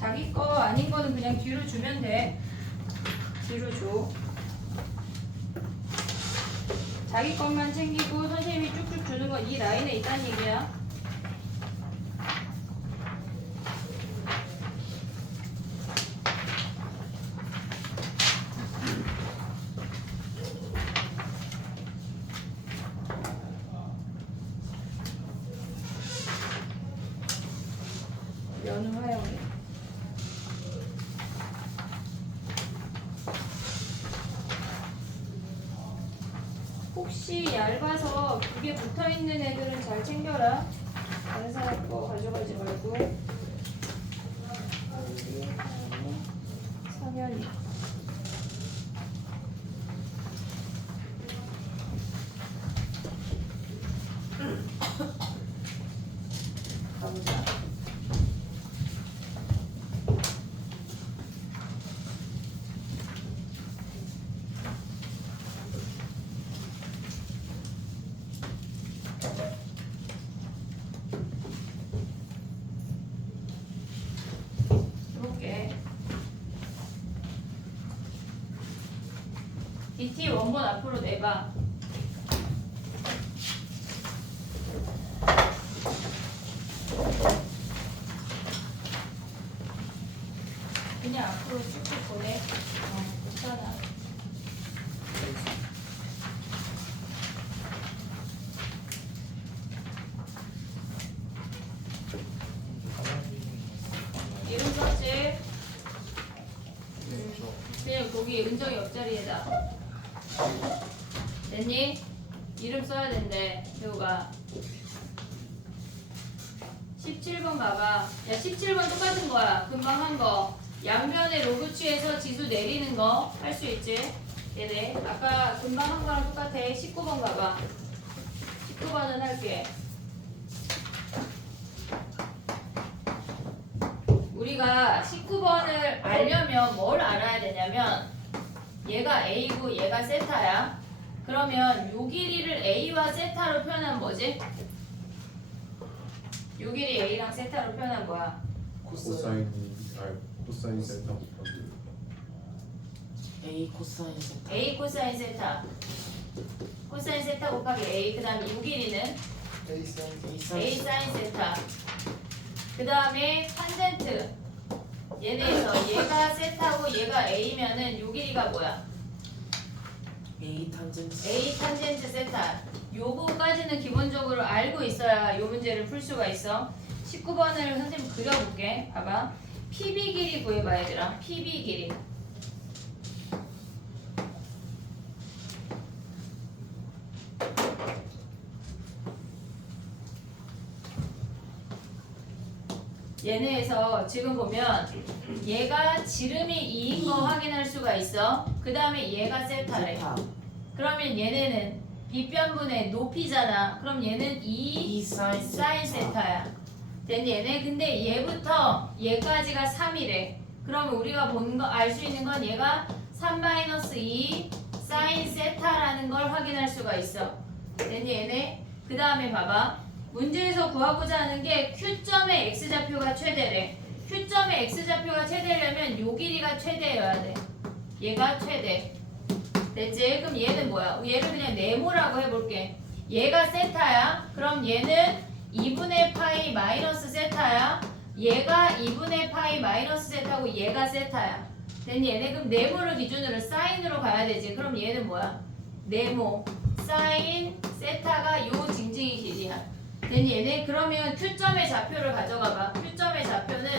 자기 거 아닌 거는 그냥 뒤로 주면 돼. 뒤로 줘. 자기 것만 챙기고 선생님이 쭉쭉 주는 건 이 라인에 있다는 얘기야. 면을 활용해. 혹시 얇아서 두 개 붙어있는 애들은 잘 챙겨라. 다른 사람 거 가져가지 말고. 사면이. 가보자. 이렇게 DT 원본 앞으로 내봐. 그냥 앞으로 쭉쭉 보내. 괜찮아. 이름 썼지? 그냥 거기 은정이 옆자리에다. 됐니? 이름 써야 된대, 효가. 17번 봐봐. 야, 17번 똑같은 거야. 금방 한 거. 양변에 로그 취해서 지수 내리는 거 할 수 있지? 얘네. 아까 금방 한 거랑 똑같아. 19번 가봐. 19번은 할게. 우리가 19번을 알려면 뭘 알아야 되냐면 얘가 A고 얘가 세타야. 그러면 요 길이를 A와 세타로 표현하면 뭐지? 요 길이 A랑 세타로 표현한 거야. 코사인 세타 곱하기 A 코사인 세타. A 코사인 세타. 코사인 세타 곱하기 A. 그 다음에 요 길이는 A A 사인 세타. 그 다음에 탄젠트. 얘네에서 얘가 세타고 얘가 A면은 요 길이가 뭐야? A 탄젠트. A 탄젠트 세타. 요거까지는 기본적으로 알고 있어야 요 문제를 풀 수가 있어. 19번을 선생님 그려볼게. 봐봐. PB 길이 구해봐 얘들아. PB 길이. 얘네에서 지금 보면 얘가 지름이 2인 거 확인할 수가 있어. 그 다음에 얘가 세타래. 세타. 그러면 얘네는 빗변분의 높이잖아. 그럼 얘는 2 사인 사인 세타야. 됐니 얘네? 근데 얘부터 얘까지가 3이래. 그럼 우리가 본 거 알 수 있는 건 얘가 3-2 사인 세타라는 걸 확인할 수가 있어. 됐니 얘네? 그 다음에 봐봐. 문제에서 구하고자 하는 게 Q점의 X좌표가 최대래. Q점의 X좌표가 최대려면 요 길이가 최대여야 돼. 얘가 최대. 됐지? 그럼 얘는 뭐야? 얘를 그냥 네모라고 해볼게. 얘가 세타야. 그럼 얘는 2분의 파이 마이너스 세타야. 얘가 2분의 파이 마이너스 세타고 얘가 세타야. 됐니? 얘네 그럼 네모를 기준으로 사인으로 가야 되지. 그럼 얘는 뭐야? 네모 사인 세타가 요 징징이 길이야. 됐니? 얘네 그러면 Q점의 좌표를 가져가봐. Q점의 좌표는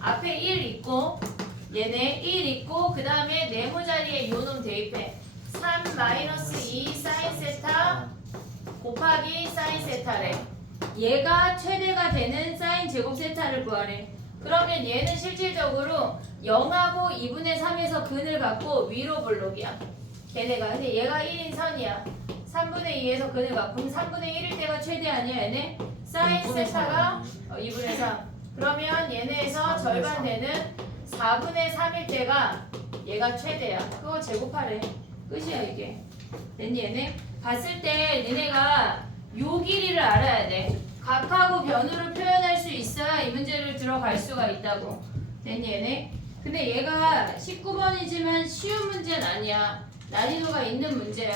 앞에 1 있고 얘네 1 있고 그 다음에 네모 자리에 요 놈 대입해. 3-2 사인 세타 곱하기 사인 세타래. 얘가 최대가 되는 사인 제곱 세타를 구하래. 그러면 얘는 실질적으로 0하고 2분의 3에서 근을 갖고 위로 볼록이야. 걔네가. 근데 얘가 1인 선이야. 3분의 2에서 근을 갖고 그럼 3분의 1일 때가 최대 아니야 얘네? 사인 세타가 2분의 3. 그러면 얘네에서 절반 되는 4분의 3일 때가 얘가 최대야. 그거 제곱하래. 끝이야 이게. 됐니 얘네? 봤을 때 니네가 요 길이를 알아야 돼. 각하고 변으로 표현할 수 있어야 이 문제를 들어갈 수가 있다고. 됐니 얘네? 근데 얘가 19번이지만 쉬운 문제는 아니야. 난이도가 있는 문제야.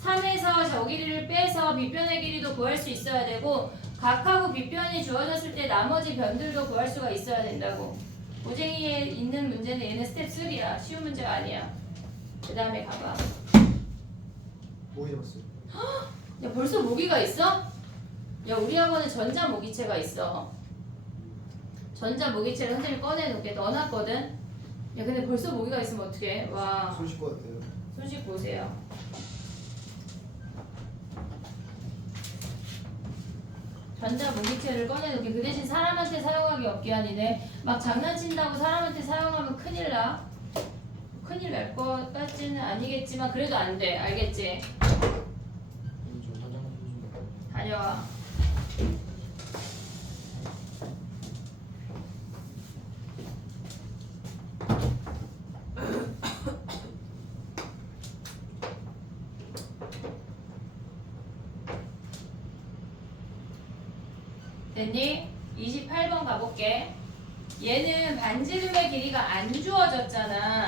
3에서 저 길이를 빼서 빗변의 길이도 구할 수 있어야 되고 각하고 빗변이 주어졌을 때 나머지 변들도 구할 수가 있어야 된다고. 오쟁이에 있는 문제는 얘는 스텝 3야. 쉬운 문제가 아니야. 그 다음에 가봐. 뭐 해봤어요? 야 벌써 모기가 있어? 야 우리 학원에 전자 모기채가 있어. 전자 모기채를 선생님이 꺼내놓게 넣어놨거든. 야 근데 벌써 모기가 있으면 어떡해. 와 손 씻고 왔대요. 손씩 보세요. 전자 모기채를 꺼내놓게. 그 대신 사람한테 사용하기 없게 하니네. 막 장난친다고 사람한테 사용하면 큰일 나. 큰일 날 것까지는 아니겠지만 그래도 안 돼. 알겠지? 좀 화장품 좀. 다녀와. 됐니? 28번 가볼게. 얘는 반지름의 길이가 안 주어졌잖아.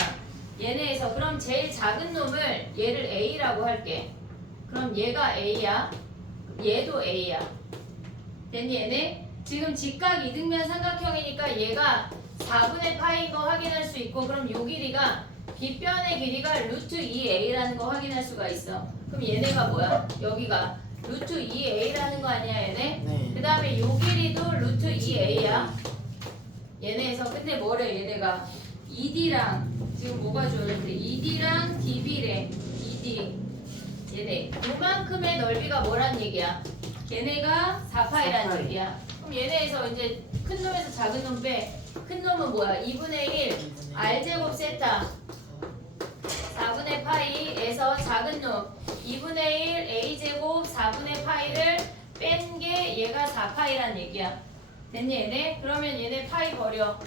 얘네에서 그럼 제일 작은 놈을 얘를 A라고 할게. 그럼 얘가 A야. 얘도 A야. 됐니 얘네? 지금 직각 이등변 삼각형이니까 얘가 4분의 파이인 거 확인할 수 있고 그럼 요 길이가 빗변의 길이가 루트 2A라는 거 확인할 수가 있어. 그럼 얘네가 뭐야? 여기가 루트 2A라는 거 아니야 얘네? 네. 그 다음에 요 길이도 루트 2A야. 얘네에서 근데 뭐래 얘네가 2D랑 지금 뭐가 주어졌대? 2D랑 DB래. 2D 얘네 요만큼의 넓이가 뭐란 얘기야? 얘네가 4파이란 4파이. 얘기야. 그럼 얘네에서 이제 큰 놈에서 작은 놈 빼. 큰 놈은 뭐야? 2분의 1 R제곱 세타 4분의 파이에서 작은 놈 2분의 1 A제곱 4분의 파이를 뺀 게 얘가 4파이란 얘기야. 됐니 얘네? 그러면 얘네 파이 버려.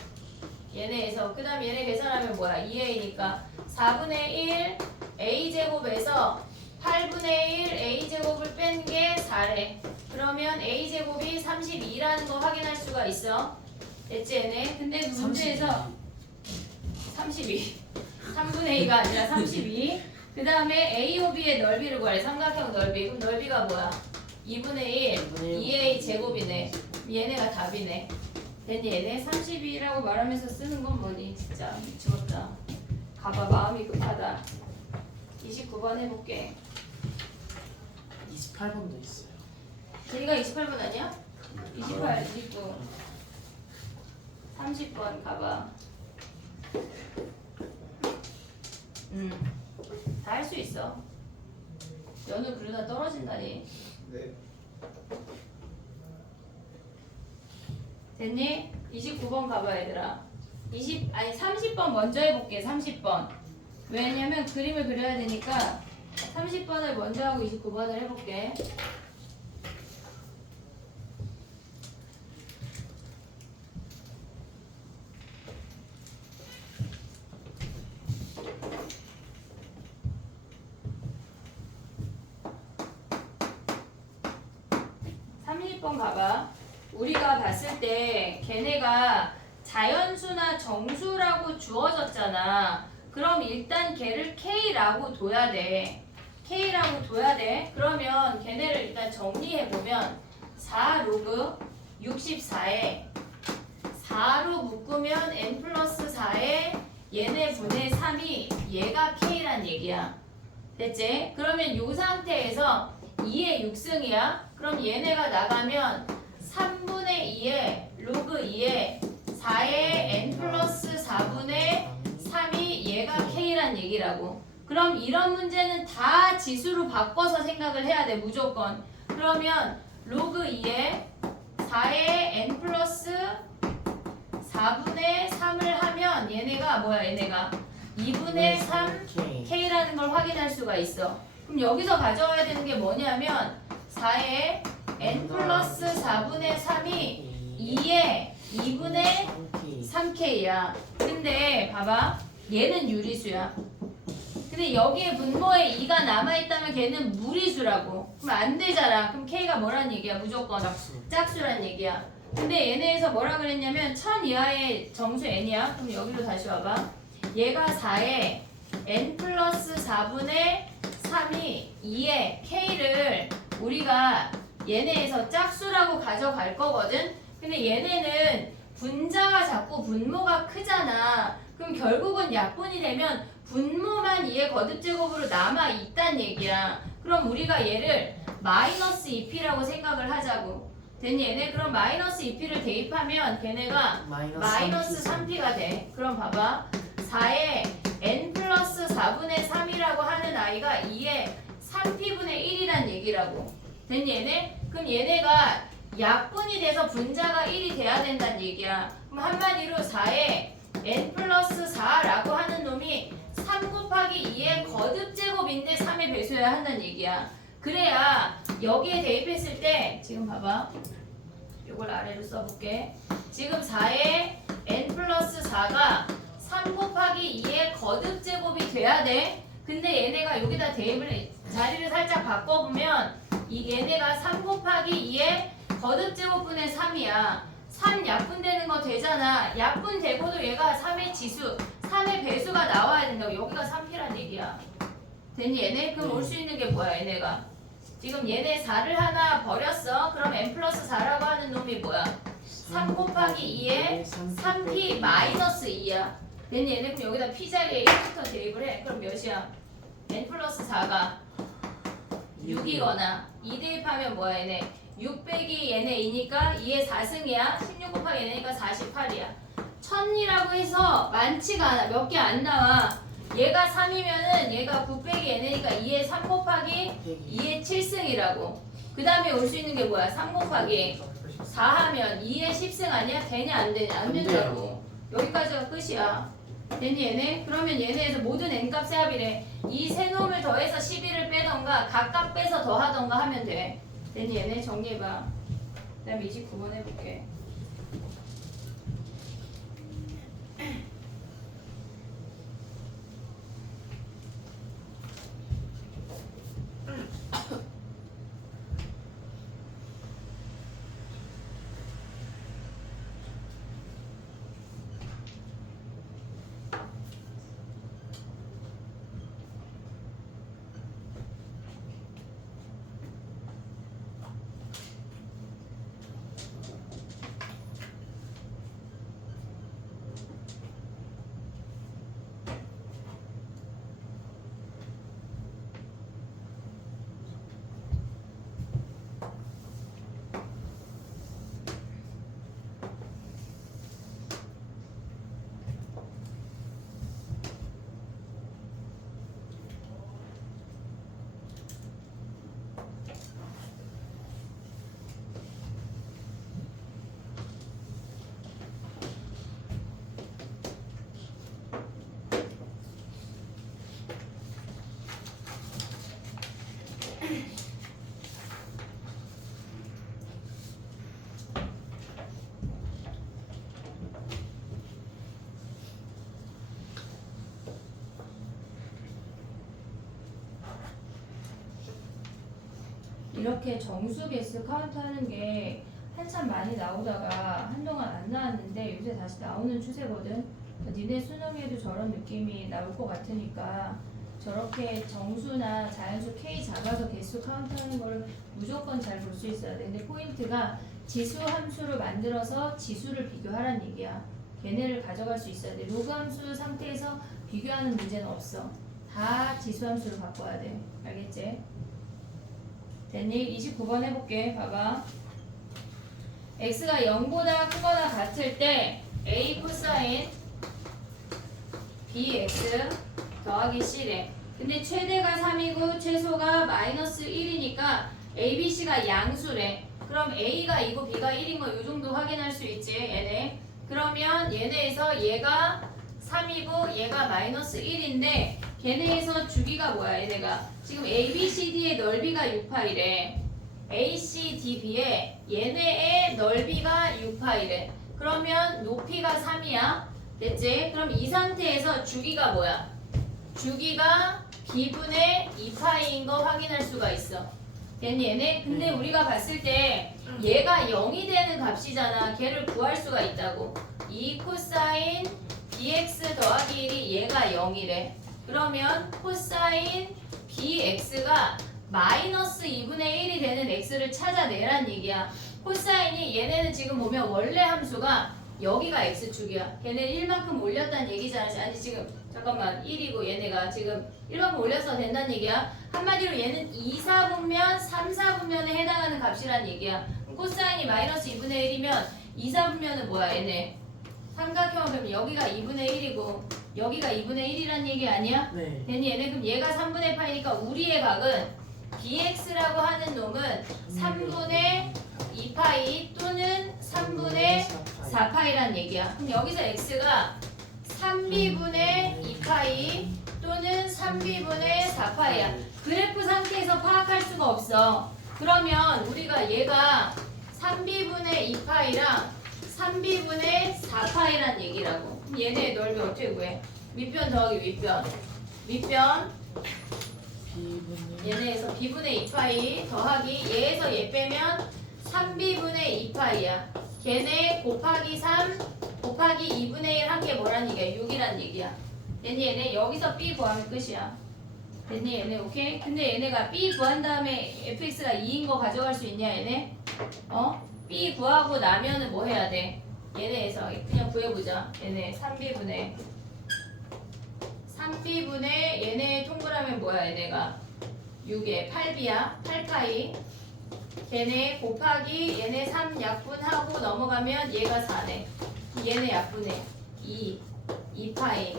얘네에서 그 다음 얘네 계산하면 뭐야? 2A니까 4분의 1 A제곱에서 8분의 1 A제곱을 뺀 게 4래. 그러면 A제곱이 32라는 거 확인할 수가 있어. 됐지 얘네? 근데 문제에서 32 3분의 2가 아니라 32. 그 다음에 A, O, B의 넓이를 구하래. 삼각형 넓이. 그럼 넓이가 뭐야? 2분의 1 2A 제곱이네. 얘네가 답이네. 됐니 얘네? 32라고 말하면서 쓰는 건 뭐니? 진짜 미치겠다. 가봐 마음이 급하다. 29번 해볼게. 28번도 있어요. 길이가 28번 아니야? 28, 29 30번 가봐. 다 할 수 있어. 연우 그러다 떨어진다니. 네. 됐니? 29번 가봐 얘들아. 30번 먼저 해볼게. 30번. 왜냐면 그림을 그려야 되니까 30번을 먼저 하고 29번을 해볼게. 번 가봐. 우리가 봤을 때 걔네가 자연수나 정수라고 주어졌잖아. 그럼 일단 걔를 K라고 둬야 돼. K라고 둬야 돼. 그러면 걔네를 일단 정리해보면 4 로그 64에 4로 묶으면 n 플러스 4에 얘네 분의 3이 얘가 K란 얘기야. 됐지? 그러면 이 상태에서 2의 6승이야. 그럼 얘네가 나가면 3분의 2에 로그 2에 4의 n 플러스 4분의 3이 얘가 K란 얘기라고. 그럼 이런 문제는 다 지수로 바꿔서 생각을 해야 돼. 무조건. 그러면 로그 2에 4의 n 플러스 4분의 3을 하면 얘네가 뭐야? 얘네가 2분의 3 K라는 걸 확인할 수가 있어. 그럼 여기서 가져와야 되는 게 뭐냐면 4의 n 플러스 4분의 3이 2의 2분의 3K야. 근데 봐봐. 얘는 유리수야. 근데 여기에 분모에 2가 남아있다면 걔는 무리수라고. 그럼 안 되잖아. 그럼 K가 뭐란 얘기야? 무조건 짝수란 얘기야. 근데 얘네에서 뭐라 그랬냐면 1000 이하의 정수 n이야. 그럼 여기로 다시 와봐. 얘가 4에 n 플러스 4분의 3이 2의 k를 우리가 얘네에서 짝수라고 가져갈 거거든. 근데 얘네는 분자가 자꾸 분모가 크잖아. 그럼 결국은 약분이 되면 분모만 2의 거듭제곱으로 남아있단 얘기야. 그럼 우리가 얘를 마이너스 2p라고 생각을 하자고. 됐니 얘네? 그럼 마이너스 2p를 대입하면 걔네가 마이너스 3p가 돼. 그럼 봐봐. 4에 n 플러스 4분의 3이라고 하는 아이가 2의 3p분의 1이란 얘기라고. 됐니 얘네? 그럼 얘네가 약분이 돼서 분자가 1이 돼야 된다는 얘기야. 그럼 한마디로 4에 n 플러스 4라고 하는 놈이 3 곱하기 2의 거듭제곱인데 3의 배수여야 한다는 얘기야. 그래야 여기에 대입했을 때 지금 봐봐. 이걸 아래로 써볼게. 지금 4에 n 플러스 4가 3 곱하기 2의 거듭제곱이 돼야 돼. 근데 얘네가 여기다 대입을 해. 자리를 살짝 바꿔보면 이 얘네가 3 곱하기 2의 거듭제곱분의 3이야. 3 약분되는 거 되잖아. 약분되고도 얘가 3의 지수, 3의 배수가 나와야 된다고. 여기가 3p란 얘기야. 됐니 얘네? 그럼 올 수 있는 게 뭐야 얘네가? 지금 얘네 4를 하나 버렸어. 그럼 n 플러스 4라고 하는 놈이 뭐야? 3 곱하기 2에 3p 마이너스 2야. 됐니 얘네? 그럼 여기다 p 자리에 1부터 대입을 해. 그럼 몇이야? n 플러스 4가 6이거나 2 대입하면 뭐야 얘네? 6 빼기 얘네 2니까 2의 4승이야. 16 곱하기 얘네니까 48이야. 1000이라고 해서 많지가 않아. 몇 개 안 나와. 얘가 3이면은 얘가 9 빼기 얘네니까 2의 3 곱하기 2의 7승이라고. 그 다음에 올 수 있는 게 뭐야? 3 곱하기 4 하면 2의 10승 아니야? 되냐 안 되냐? 안 된다고. 여기까지가 끝이야. 됐니 얘네? 그러면 얘네에서 모든 n값의 합이래. 이 세 놈을 더해서 11을 빼던가 각각 빼서 더하던가 하면 돼. 됐니 얘네? 정리해봐. 그 다음에 29번 해볼게. 이렇게 정수 개수 카운트 하는 게 한참 많이 나오다가 한동안 안 나왔는데 요새 다시 나오는 추세거든. 니네 수능에도 저런 느낌이 나올 것 같으니까 저렇게 정수나 자연수 K 작아서 개수 카운트 하는 걸 무조건 잘 볼 수 있어야 돼. 근데 포인트가 지수 함수를 만들어서 지수를 비교하란 얘기야. 걔네를 가져갈 수 있어야 돼. 로그 함수 상태에서 비교하는 문제는 없어. 다 지수 함수를 바꿔야 돼. 알겠지? 됐니? 29번 해볼게. 봐봐. x가 0보다 크거나 같을 때 a 코사인 bx 더하기 c래. 근데 최대가 3이고 최소가 마이너스 1이니까 a, b, c가 양수래. 그럼 a가 2고 b가 1인 거 이 정도 확인할 수 있지 얘네. 그러면 얘네에서 얘가 3이고 얘가 마이너스 1인데 걔네에서 주기가 뭐야 얘네가. 지금 A, B, C, D의 넓이가 6파이래. A, C, D, B의 얘네의 넓이가 6파이래. 그러면 높이가 3이야. 됐지? 그럼 이 상태에서 주기가 뭐야? 주기가 B분의 2파이인 거 확인할 수가 있어. 됐니 얘네? 근데 우리가 봤을 때 얘가 0이 되는 값이잖아. 걔를 구할 수가 있다고. 2 코사인 bx 더하기 1이 얘가 0이래. 그러면 코사인 bx가 마이너스 2분의 1이 되는 x를 찾아내란 얘기야. 코사인이 얘네는 지금 보면 원래 함수가 여기가 x축이야. 걔네 1만큼 올렸다는 얘기잖아. 아니 지금 잠깐만 1이고 얘네가 지금 1만큼 올려서 된다는 얘기야. 한마디로 얘는 2, 4분면 3, 4분면에 해당하는 값이란 얘기야. 그럼 코사인이 마이너스 2분의 1이면 2, 4분면은 뭐야 얘네? 삼각형은 그럼 여기가 2분의 1이고 여기가 2분의 1이란 얘기 아니야? 네. 됐니 얘네? 그럼 얘가 3분의 파이니까 우리의 각은 bx라고 하는 놈은 3분의 2파이 또는 3분의 4파이란 얘기야. 그럼 여기서 x가 3b분의 2파이 또는 3b분의 4파이야. 그래프 상태에서 파악할 수가 없어. 그러면 우리가 얘가 3b분의 2파이랑 3b분의 4파이란 얘기라고. 그럼 얘네 넓이 어떻게 구해? 윗변 더하기 윗변. 윗변 얘네에서 b분의 2파이 더하기 얘에서 얘 빼면 3b분의 2파이야. 걔네 곱하기 3 곱하기 2분의 1 한 게 뭐란 얘기야? 6이란 얘기야. 됐니 얘네? 여기서 b 구하면 끝이야. 됐니 얘네? 오케이? 근데 얘네가 b 구한 다음에 fx가 2인 거 가져갈 수 있냐 얘네? b 구하고 나면은 뭐 해야 돼? 얘네에서 그냥 구해보자. 얘네 3b분의 얘네 동그라면 뭐야 얘네가? 6에 8b야. 8파이. 걔네 곱하기 얘네 3 약분하고 넘어가면 얘가 4네. 얘네 약분해. 2파이.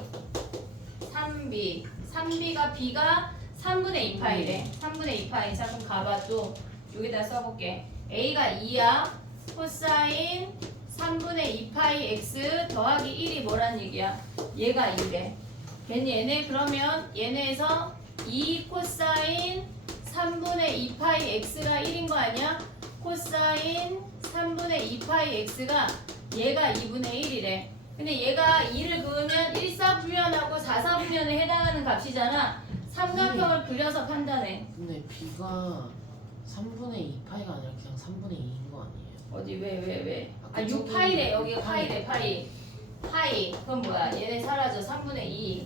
3b가 b가 3분의 2파이래. 3분의 2파이. 자 그럼 가봐 또 여기다 써볼게. a가 2야. 코사인 3분의 2파이 x 더하기 1이 뭐란 얘기야? 얘가 2래. 됐니 얘네? 그러면 얘네에서 2 코사인 3분의 2파이 x가 1인 거 아니야? 코사인 3분의 2파이 x가 얘가 2분의 1이래. 근데 얘가 2를 그으면 1, 4분면하고 4, 4분면에 해당하는 값이잖아. 삼각형을 그려서 판단해. 근데 b가 3분의 2파이가 아니라 그냥 3분의 2인 거 아니에요? 어디 왜? 아 그쪽이 6파이래. 여기가 파이. 파이래. 파이. 그럼 뭐야? 얘네 사라져. 3분의 2.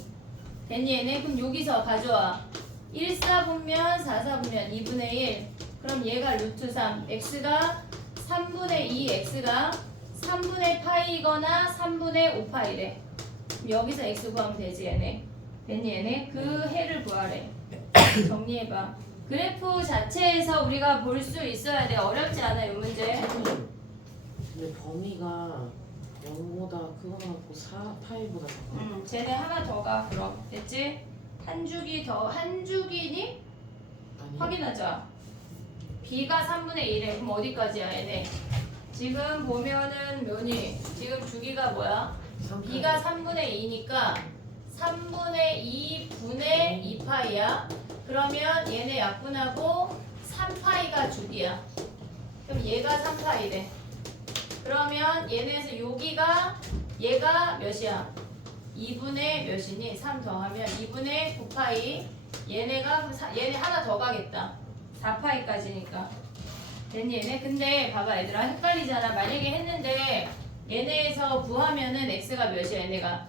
됐니 얘네? 그럼 여기서 가져와. 1, 4분면 4, 4분면 2분의 1. 그럼 얘가 루트 3. x가 3분의 2 x가 3분의 파이거나 3분의 5파이래. 그럼 여기서 x 구하면 되지 얘네. 됐니 얘네? 그 해를 구하래. 정리해봐. 그래프 자체에서 우리가 볼 수 있어야 돼. 어렵지 않아 이 문제. 근데 범위가 0보다 크거나 4파이보다 작아. 쟤네 하나 더 가. 그럼 됐지? 한 주기니? 아니 확인하자. b가 3분의 1에 그럼 어디까지야 얘네? 지금 보면은 뭐니? 지금 주기가 뭐야? b가 3분의 2니까 3분의 2분의 2파이야. 그러면 얘네 약분하고 3파이가 주기야. 그럼 얘가 3파이래. 그러면 얘네에서 여기가 얘가 몇이야? 2분의 몇이니? 3 더하면 2분의 9파이. 얘네 하나 더 가겠다. 4파이까지니까. 됐니 얘네? 근데 봐봐 얘들아 헷갈리잖아. 만약에 했는데 얘네에서 구하면은 x가 몇이야 얘네가?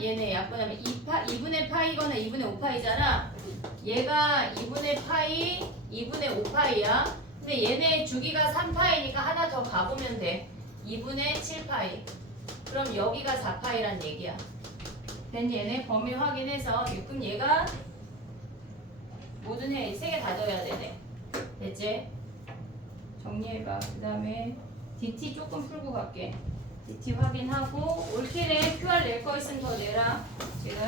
얘네 약분하면 2분의 파이거나 2분의 5파이잖아. 얘가 2분의 파이, 2분의 5파이야. 근데 얘네 주기가 3파이니까 하나 더 가보면 돼. 2분의 7파이. 그럼 여기가 4파이란 얘기야. 됐니 얘네? 범위 확인해서 그럼 얘가 모든 해 3개 다 넣어야 되네. 됐지? 정리해봐. 그 다음에 DT 조금 풀고 갈게. DT 확인하고 올킬에 QR 낼 거 있으면 더 내라. 지금